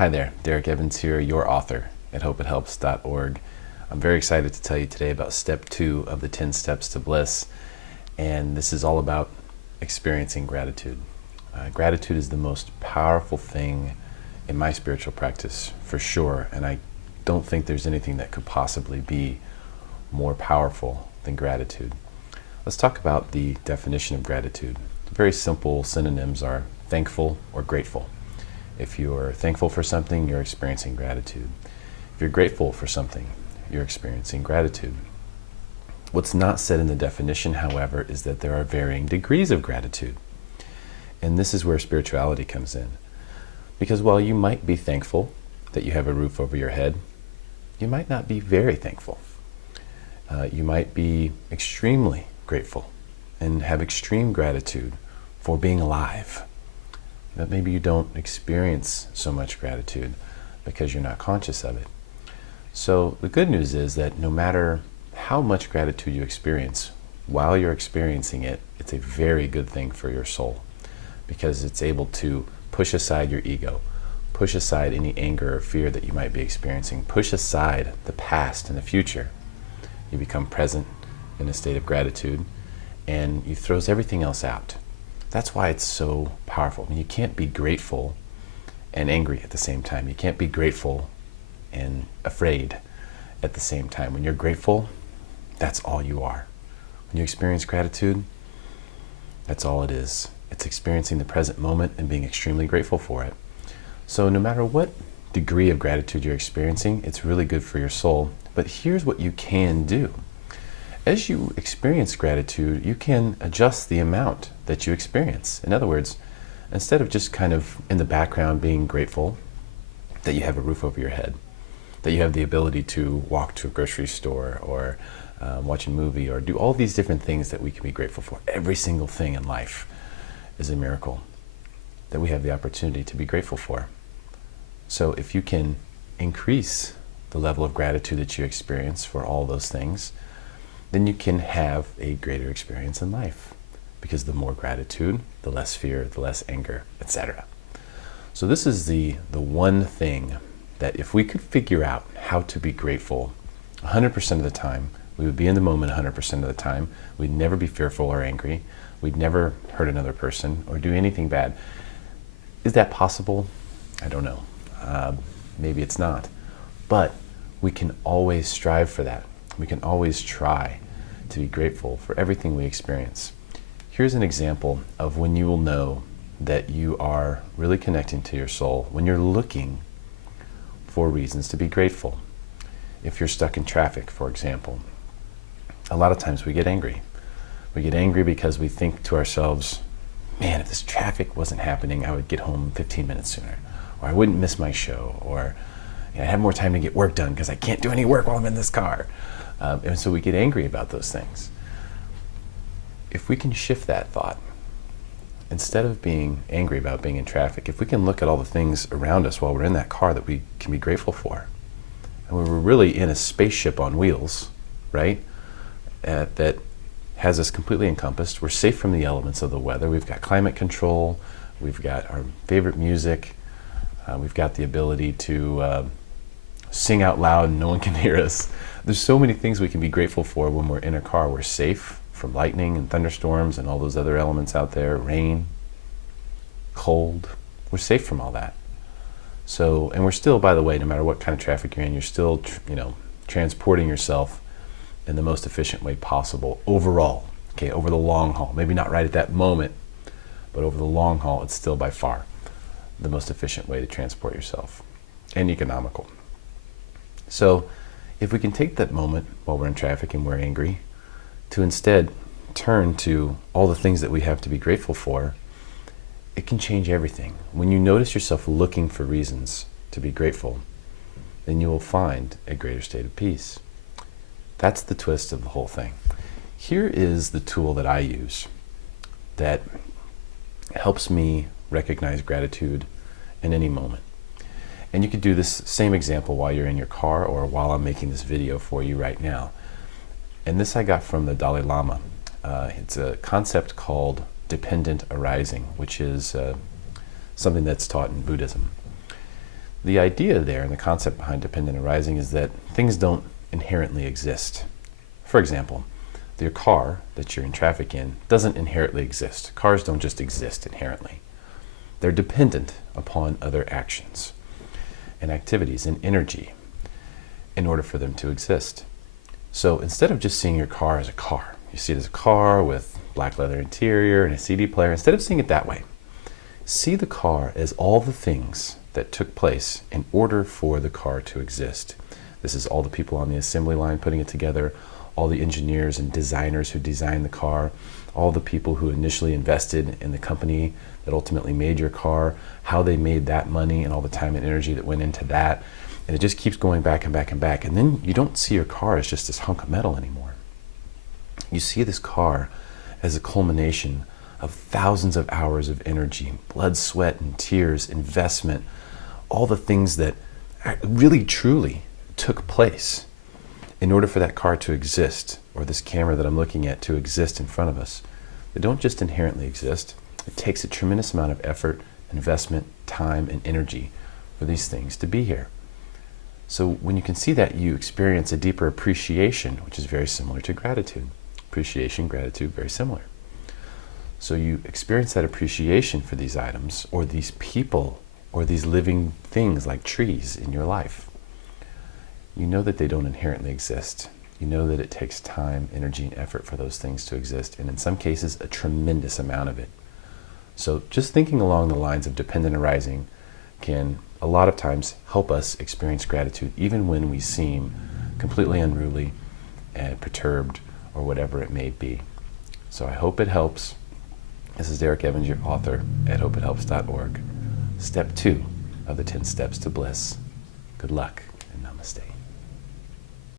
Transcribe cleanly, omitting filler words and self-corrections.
Hi there, Derek Evans here, your author at hopeithelps.org. I'm very excited to tell you today about step 2 of the 10 steps to bliss, and this is all about experiencing gratitude. Gratitude is the most powerful thing in my spiritual practice, for sure, and I don't think there's anything that could possibly be more powerful than gratitude. Let's talk about the definition of gratitude. Very simple synonyms are thankful or grateful. If you're thankful for something, you're experiencing gratitude. If you're grateful for something, you're experiencing gratitude. What's not said in the definition, however, is that there are varying degrees of gratitude. And this is where spirituality comes in. Because while you might be thankful that you have a roof over your head, you might not be very thankful. You might be extremely grateful and have extreme gratitude for being alive. But maybe you don't experience so much gratitude because you're not conscious of it. So the good news is that no matter how much gratitude you experience, while you're experiencing it, it's a very good thing for your soul because it's able to push aside your ego, push aside any anger or fear that you might be experiencing, push aside the past and the future. You become present in a state of gratitude and it throws everything else out. That's why it's so powerful. I mean, you can't be grateful and angry at the same time. You can't be grateful and afraid at the same time. When you're grateful, that's all you are. When you experience gratitude, that's all it is. It's experiencing the present moment and being extremely grateful for it. So no matter what degree of gratitude you're experiencing, it's really good for your soul. But here's what you can do. As you experience gratitude, you can adjust the amount that you experience. In other words, instead of just kind of in the background being grateful that you have a roof over your head, that you have the ability to walk to a grocery store or watch a movie or do all these different things that we can be grateful for. Every single thing in life is a miracle that we have the opportunity to be grateful for. So if you can increase the level of gratitude that you experience for all those things, then you can have a greater experience in life. Because the more gratitude, the less fear, the less anger, etc. So this is the one thing that if we could figure out how to be grateful 100% of the time, we would be in the moment 100% of the time. We'd never be fearful or angry. We'd never hurt another person or do anything bad. Is that possible? I don't know. Maybe it's not. But we can always strive for that. We can always try to be grateful for everything we experience. Here's an example of when you will know that you are really connecting to your soul, when you're looking for reasons to be grateful. If you're stuck in traffic, for example, a lot of times we get angry. We get angry because we think to ourselves, man, if this traffic wasn't happening, I would get home 15 minutes sooner, or I wouldn't miss my show, or I'd have more time to get work done because I can't do any work while I'm in this car. And so we get angry about those things. If we can shift that thought, instead of being angry about being in traffic, if we can look at all the things around us while we're in that car that we can be grateful for, and we're really in a spaceship on wheels, right, that has us completely encompassed. We're safe from the elements of the weather. We've got climate control. We've got our favorite music. We've got the ability to sing out loud and no one can hear us. There's so many things we can be grateful for when we're in a car. We're safe from lightning and thunderstorms and all those other elements out there, rain, cold. We're safe from all that. So, and we're still, by the way, no matter what kind of traffic you're in, you're still, transporting yourself in the most efficient way possible overall, okay, over the long haul. Maybe not right at that moment, but over the long haul, it's still by far the most efficient way to transport yourself and economical. So if we can take that moment while we're in traffic and we're angry to instead turn to all the things that we have to be grateful for, it can change everything. When you notice yourself looking for reasons to be grateful, then you will find a greater state of peace. That's the twist of the whole thing. Here is the tool that I use that helps me recognize gratitude in any moment. And you could do this same example while you're in your car or while I'm making this video for you right now. And this I got from the Dalai Lama. It's a concept called dependent arising, which is something that's taught in Buddhism. The idea there and the concept behind dependent arising is that things don't inherently exist. For example, your car that you're in traffic in doesn't inherently exist. Cars don't just exist inherently. They're dependent upon other actions and activities and energy in order for them to exist. So instead of just seeing your car as a car, you see it as a car with black leather interior and a CD player, instead of seeing it that way, see the car as all the things that took place in order for the car to exist. This is all the people on the assembly line putting it together, all the engineers and designers who designed the car, all the people who initially invested in the company that ultimately made your car, how they made that money and all the time and energy that went into that. And it just keeps going back and back and back. And then you don't see your car as just this hunk of metal anymore. You see this car as a culmination of thousands of hours of energy, blood, sweat, and tears, investment, all the things that really, truly took place in order for that car to exist, or this camera that I'm looking at to exist in front of us. They don't just inherently exist. It takes a tremendous amount of effort, investment, time, and energy for these things to be here. So when you can see that, you experience a deeper appreciation, which is very similar to gratitude. Appreciation, gratitude, very similar. So you experience that appreciation for these items, or these people, or these living things like trees in your life. You know that they don't inherently exist. You know that it takes time, energy, and effort for those things to exist, and in some cases, a tremendous amount of it. So just thinking along the lines of dependent arising can a lot of times help us experience gratitude even when we seem completely unruly and perturbed or whatever it may be. So I hope it helps. This is Derek Evans, your author at hopeithelps.org. Step 2 of the 10 Steps to Bliss. Good luck and namaste.